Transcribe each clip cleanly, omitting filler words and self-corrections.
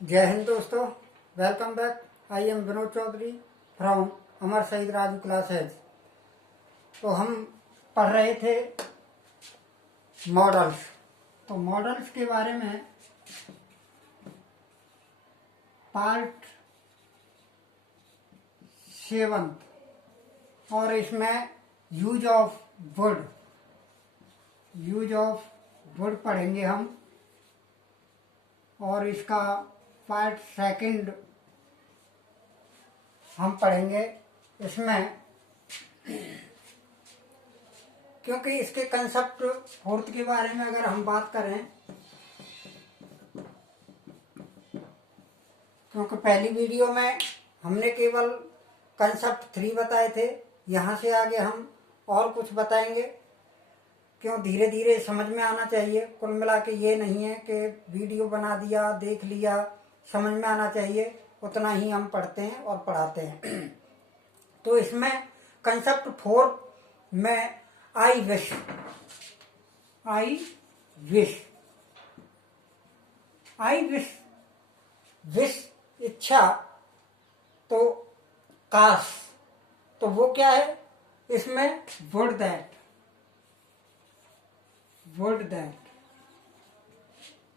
जय हिंद दोस्तों, welcome back. I am Vinod Chaudhary from Amar Shaheed Raju classes. तो हम पढ़ रहे थे मॉडल्स। तो मॉडल्स के बारे में पार्ट 7 और इसमें यूज ऑफ वुड पढ़ेंगे हम। और इसका पार्ट 2 हम पढ़ेंगे। इसमें क्योंकि इसके कंसेप्ट 4 के बारे में अगर हम बात करें, क्योंकि पहली वीडियो में हमने केवल कंसेप्ट 3 बताए थे, यहाँ से आगे हम और कुछ बताएंगे। क्यों धीरे धीरे समझ में आना चाहिए। कुल मिला के ये नहीं है कि वीडियो बना दिया, देख लिया, समझ में आना चाहिए, उतना ही हम पढ़ते हैं और पढ़ाते हैं। तो इसमें कंसेप्ट 4 में आई विश इच्छा, तो काश, तो वो क्या है इसमें वुड दैट,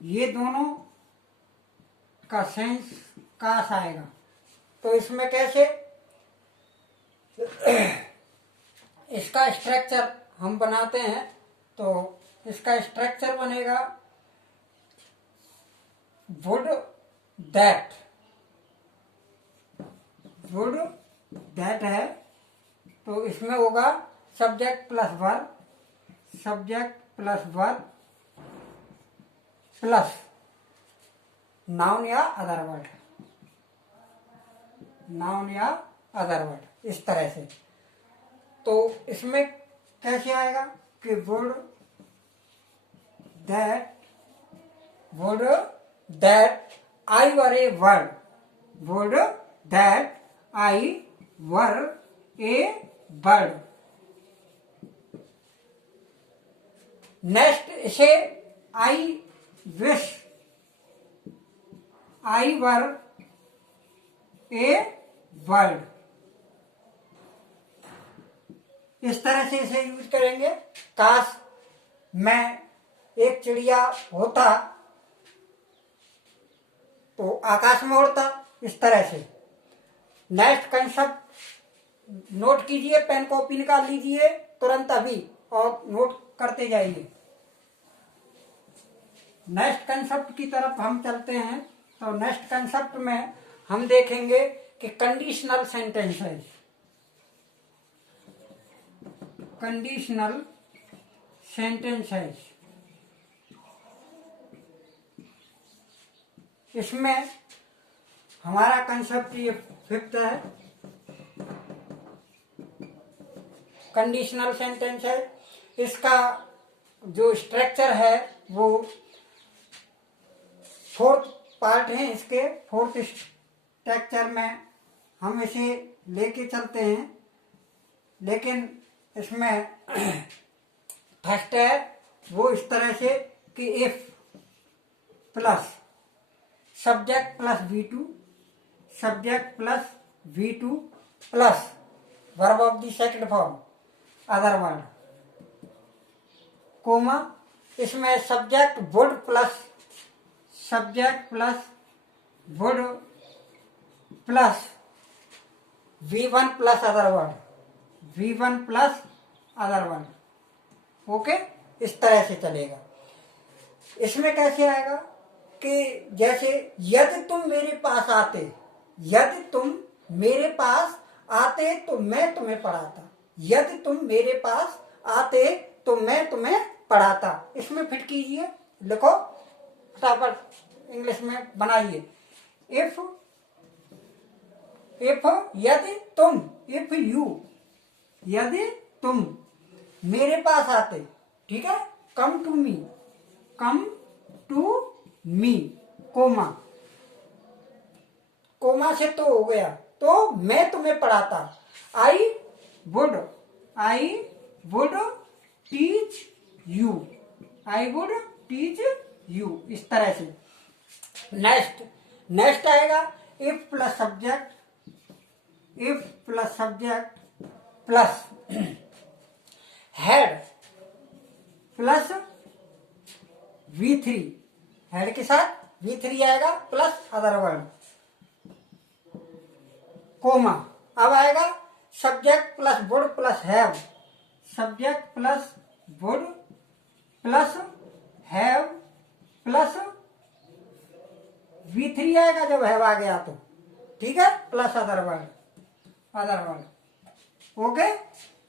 ये दोनों का सेंस काश आएगा। तो इसमें कैसे इसका स्ट्रक्चर हम बनाते हैं। तो इसका स्ट्रक्चर बनेगा वुड दैट है। तो इसमें होगा subject plus verb plus noun या अदर वर्ड, इस तरह से। तो इसमें कैसे आएगा कि would that I were A bird. Next इसे I wish I were A bird, इस तरह से इसे यूज करेंगे। काश मैं एक चिड़िया होता तो आकाश में उड़ता, इस तरह से। नेक्स्ट कंसेप्ट नोट कीजिए, पेन कॉपी निकाल लीजिए तुरंत अभी और नोट करते जाइए। नेक्स्ट कंसेप्ट की तरफ हम चलते हैं। तो नेक्स्ट कंसेप्ट में हम देखेंगे कि कंडीशनल सेंटेंसेस। इसमें हमारा कंसेप्ट ये 5th है। कंडीशनल सेंटेंस है। इसका जो स्ट्रक्चर है वो 4th पार्ट है। इसके 4th स्ट्रक्चर में हम इसे लेके चलते हैं, लेकिन इसमें फर्स्ट है वो इस तरह से कि if plus subject plus V2 plus verb of the second form other word, comma, इसमें subject would plus V1 plus other word. Okay, इस तरह से चलेगा। इसमें कैसे आएगा कि जैसे यदि तुम मेरे पास आते तो मैं तुम्हें पढ़ाता, यदि तुम मेरे पास आते तो मैं तुम्हें पढ़ाता। इसमें फिट कीजिए, लिखो फटाफट, इंग्लिश में बनाइए। इफ यदि तुम मेरे पास आते, ठीक है, कम टू मी, कोमा से तो हो गया, तो मैं तुम्हें पढ़ाता। आई वुड टीच यू, इस तरह से। नेक्स्ट नेक्स्ट आएगा if plus subject, if plus subject plus head plus V3, head के साथ V3 आएगा प्लस अदर वर्ड, कोमा। अब आएगा subject plus would plus have, subject plus would plus have plus V3 आएगा जब हैव आ गया तो, ठीक है, plus other word, other word. Okay,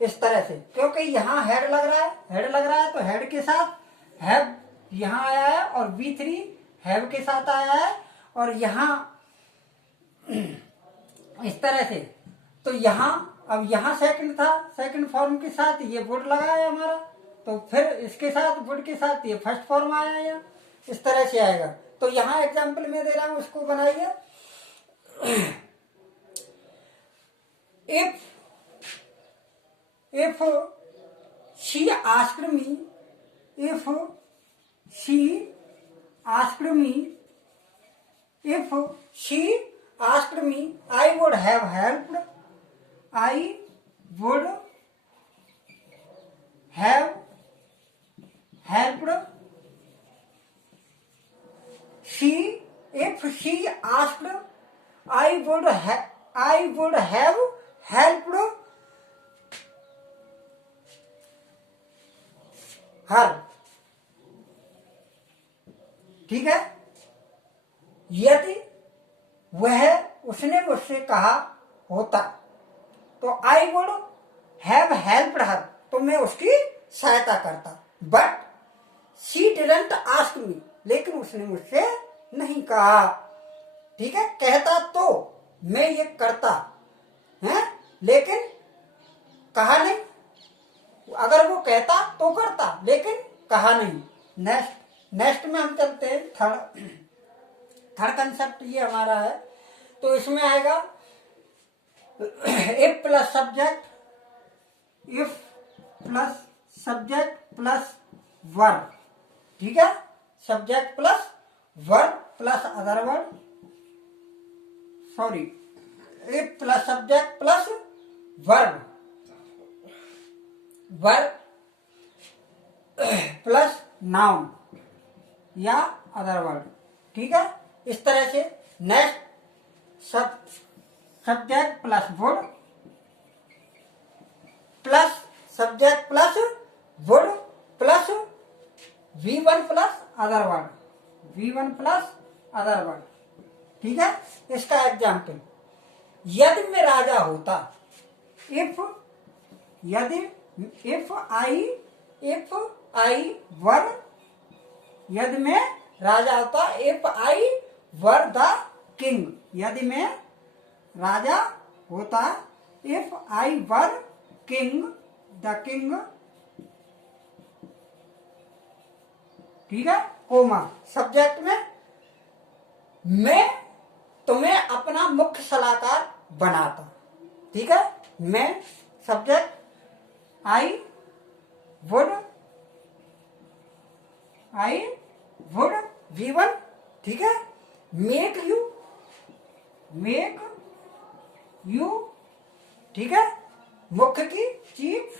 इस तरह से, क्योंकि यहाँ हेड लग रहा है, हेड लग रहा है तो हेड के साथ हैव यहाँ आया है और V3 हैव के साथ आया है, और यहाँ इस तरह से। तो यहाँ अब यहाँ सेकंड था, सेकंड फॉर्म के साथ ये वुड लगा है हमारा, तो फिर इसके साथ वुड के साथ ये फर्स्ट फॉर्म आया है, इस तरह से आएगा। तो यहाँ एग्जाम्पल में दे रहा हूं, उसको बनाइए। if she asked me, if she asked me, if she asked me, I would have helped, I would have helped she, if she asked, I would have helped her, ठीक है। यदि वह उसने मुझसे कहा होता तो आई वुड हैव हेल्प्ड हर, तो मैं उसकी सहायता करता। But she didn't ask me, लेकिन उसने मुझसे नहीं कहा, ठीक है। कहता तो मैं ये करता है, लेकिन कहा नहीं। अगर वो कहता तो करता, लेकिन कहा नहीं। नेक्स्ट में हम चलते हैं, थर्ड कंसेप्ट ये हमारा है। तो इसमें आएगा if plus subject, if plus subject plus verb, ठीक है। Subject plus verb plus other word, sorry, if plus subject plus verb, verb plus noun या अदर वर्ड, ठीक है। इस तरह से next subject plus would plus subject plus would plus V1 plus other word, V1 plus other word, ठीक है। इसका example, यदि मैं राजा होता, इफ आई वर, यदि मैं राजा होता, if I were the king, यदि मैं राजा होता, if I were king, the king, ठीक है, कोमा। सब्जेक्ट में मैं तुम्हें अपना मुख्य सलाहकार बनाता, ठीक है। मैं सब्जेक्ट आई वुड V1, ठीक है। मेक यू, ठीक है, मुख्य की chief,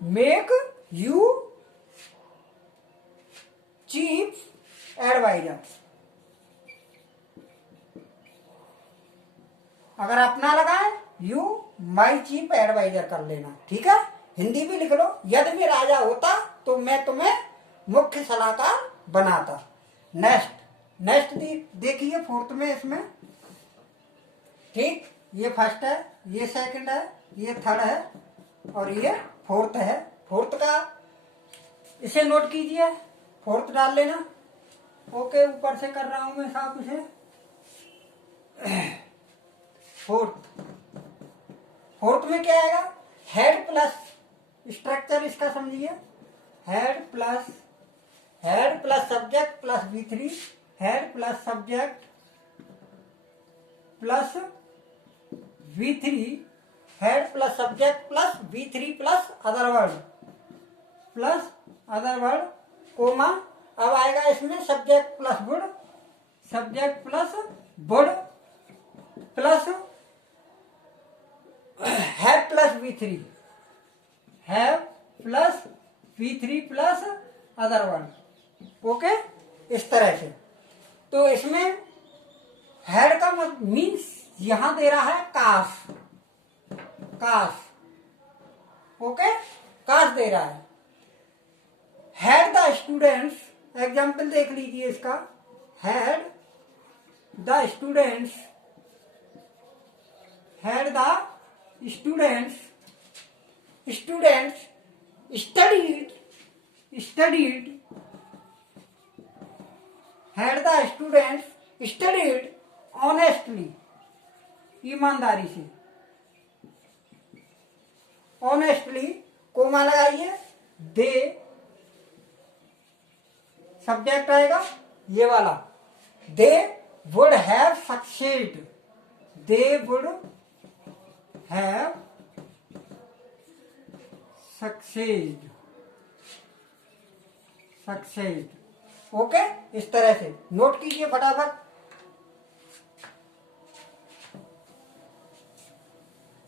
make you chief adviser. अगर अपना लगाए यू माई चीफ एडवाइजर कर लेना, ठीक है। हिंदी भी लिख लो, यदि मैं राजा होता तो मैं तुम्हें मुख्य सलाहकार बनाता। नेक्स्ट देखिए फोर्थ में, इसमें ठीक, ये फर्स्ट है, ये सेकंड है, ये थर्ड है और ये फोर्थ है। फोर्थ का इसे नोट कीजिए, फोर्थ डाल लेना। ओके, ऊपर से कर रहा हूं मैं साहब इसे। फोर्थ में क्या आएगा, हेड प्लस स्ट्रक्चर इसका समझिए, head plus subject plus V3, head plus subject plus V3, head plus subject plus V3 plus other word, comma. अब आएगा इसमें subject plus would, subject plus would plus have plus V3, have plus V3 plus other one. Okay, इस तरह से। तो इसमें had का means यहां दे रहा है काश, काश। ओके, काश दे रहा है। हैड द स्टूडेंट्स, एग्जाम्पल देख लीजिए इसका, had the students, had the students, students studied, studied, had the students studied honestly, ईमानदारी से, ऑनेस्टली, कोमा लगाइए, दे, सब्जेक्ट आएगा ये वाला, they would have succeed, they would have succeed, succeed. Okay, इस तरह से नोट कीजिए फटाफट।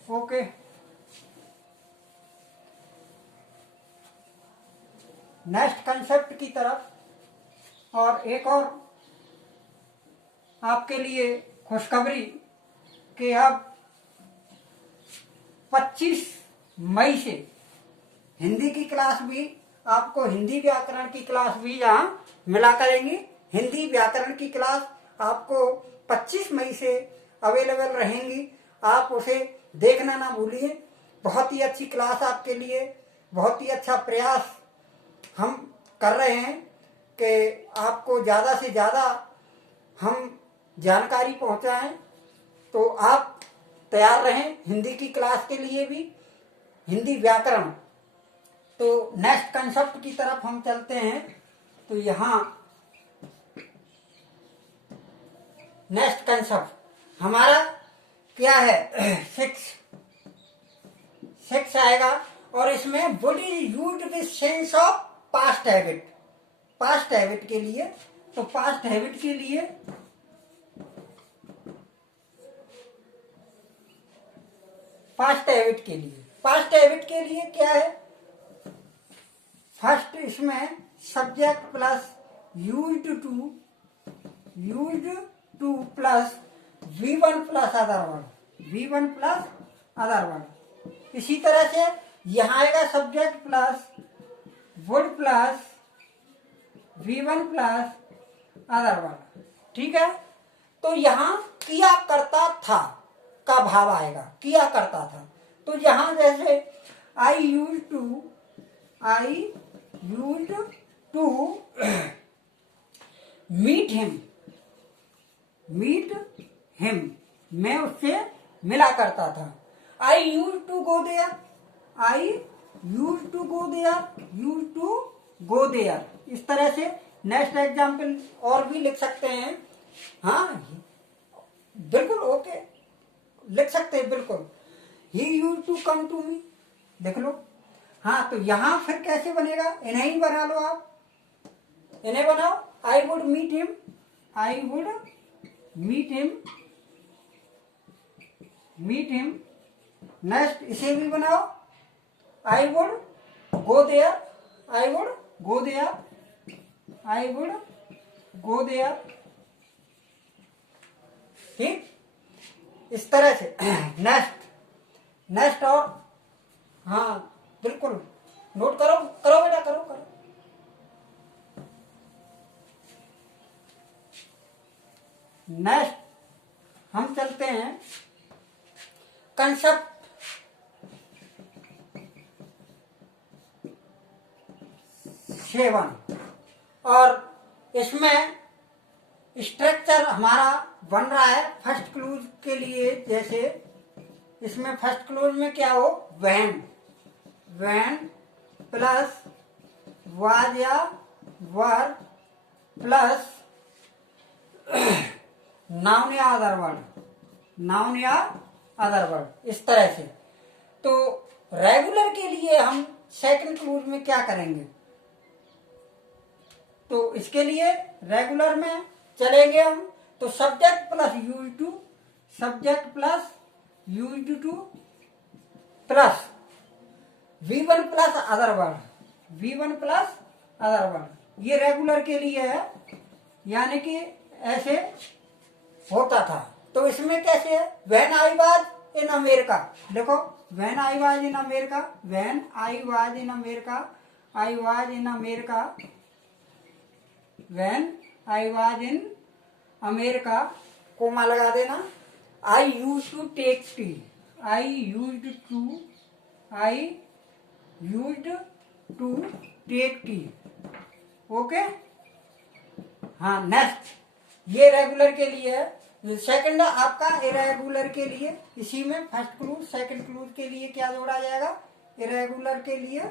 ओके, नेक्स्ट कंसेप्ट की तरफ। और एक और आपके लिए खुशखबरी कि अब 25 मई से हिंदी की क्लास भी, आपको हिंदी व्याकरण की क्लास भी यहाँ मिला करेंगी। हिंदी व्याकरण की क्लास आपको 25 मई से अवेलेबल रहेंगी, आप उसे देखना ना भूलिए। बहुत ही अच्छी क्लास आपके लिए, बहुत ही अच्छा प्रयास हम कर रहे हैं कि आपको ज़्यादा से ज़्यादा हम जानकारी पहुंचाएं। तो आप तैयार रहें हिंदी की क्लास के लिए भी, हिंदी व्याकरण। तो नेक्स्ट कंसेप्ट की तरफ हम चलते हैं। तो यहाँ नेक्स्ट कंसेप्ट हमारा क्या है, 6 आएगा। और इसमें would is used with sense of past habit, past habit के लिए। तो पास्ट हैबिट के लिए पास्ट हैबिट के लिए, पास्ट हैबिट के लिए क्या है, फर्स्ट इसमें subject plus used to plus V1 plus other word, V1 plus other word. इसी तरह से यहां आएगा subject plus would plus V1 plus other word. ठीक है, तो यहां किया करता था का भाव आएगा, किया करता था। तो यहां जैसे I use to meet him, मैं उससे मिला करता था। I use to go there, I use to go there, इस तरह से नेक्स्ट एग्जाम्पल और भी लिख सकते हैं। हाँ बिल्कुल, ओके, लिख सकते हैं बिल्कुल। He use to come to me, देख लो। हाँ, तो यहां फिर कैसे बनेगा, इन्हें ही बना लो आप, इन्हें बनाओ। I would meet him, I would meet him. Next इसे भी बनाओ, I would go there, I would go there, I would go there. ठीक, इस तरह से। नेक्स्ट और, हाँ बिल्कुल, नोट करो बेटा, करो। नेक्स्ट हम चलते हैं कंसेप्ट 7। और इसमें स्ट्रक्चर हमारा बन रहा है फर्स्ट क्लूज के लिए। जैसे इसमें फर्स्ट क्लूज में क्या हो, व्हेन प्लस वाज या वर प्लस नाउन या अदर वर्ड, इस तरह से। तो रेगुलर के लिए हम सेकंड क्लूज में क्या करेंगे, तो इसके लिए रेगुलर में चलेंगे हम। तो subject plus use to, subject plus use to plus V1 plus other word, V1 plus other word, ये रेगुलर के लिए है, यानी कि ऐसे होता था। तो इसमें कैसे है, when I was in America, देखो when I was in America, when I was in America, I was in America, when I was in America, comma लगा देना। I use to take tea, I use to take tea, okay. हाँ, next ये regular के लिए है। Second आपका irregular के लिए, इसी में फर्स्ट क्लूज सेकंड क्लूज के लिए क्या जोड़ा जाएगा, इरेगुलर के लिए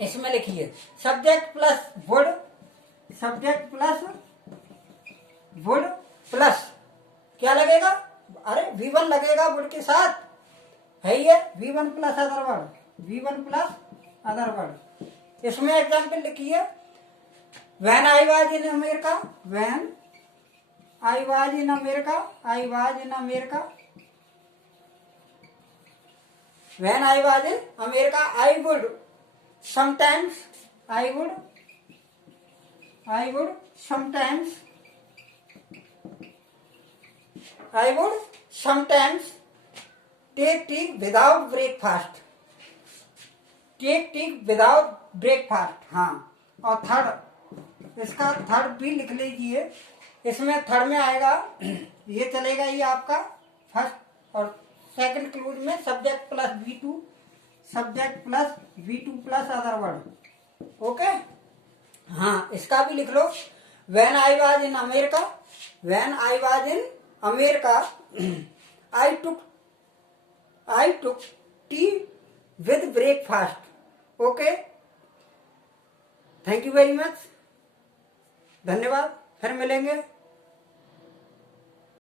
इसमें लिखिए subject plus would, subject plus would plus क्या लगेगा, अरे V1 लगेगा वुड के साथ, है ये V1 plus other word, V1 plus other word. इसमें एग्जाम्पल लिखिए when I was in America, when I was in America, I was in America, when I was in America, I would sometimes, I would sometimes, I would sometimes take tea without breakfast, take tea without breakfast। हाँ, और third, इसका third भी लिख लीजिए। इसमें third में आएगा, ये चलेगा ये आपका फर्स्ट और सेकंड क्लूज में subject plus V2, subject plus V2 plus other word, okay. हाँ, इसका भी लिख लो when I was in America, when I was in America, I took tea with breakfast, okay. Thank you very much, धन्यवाद, फिर मिलेंगे।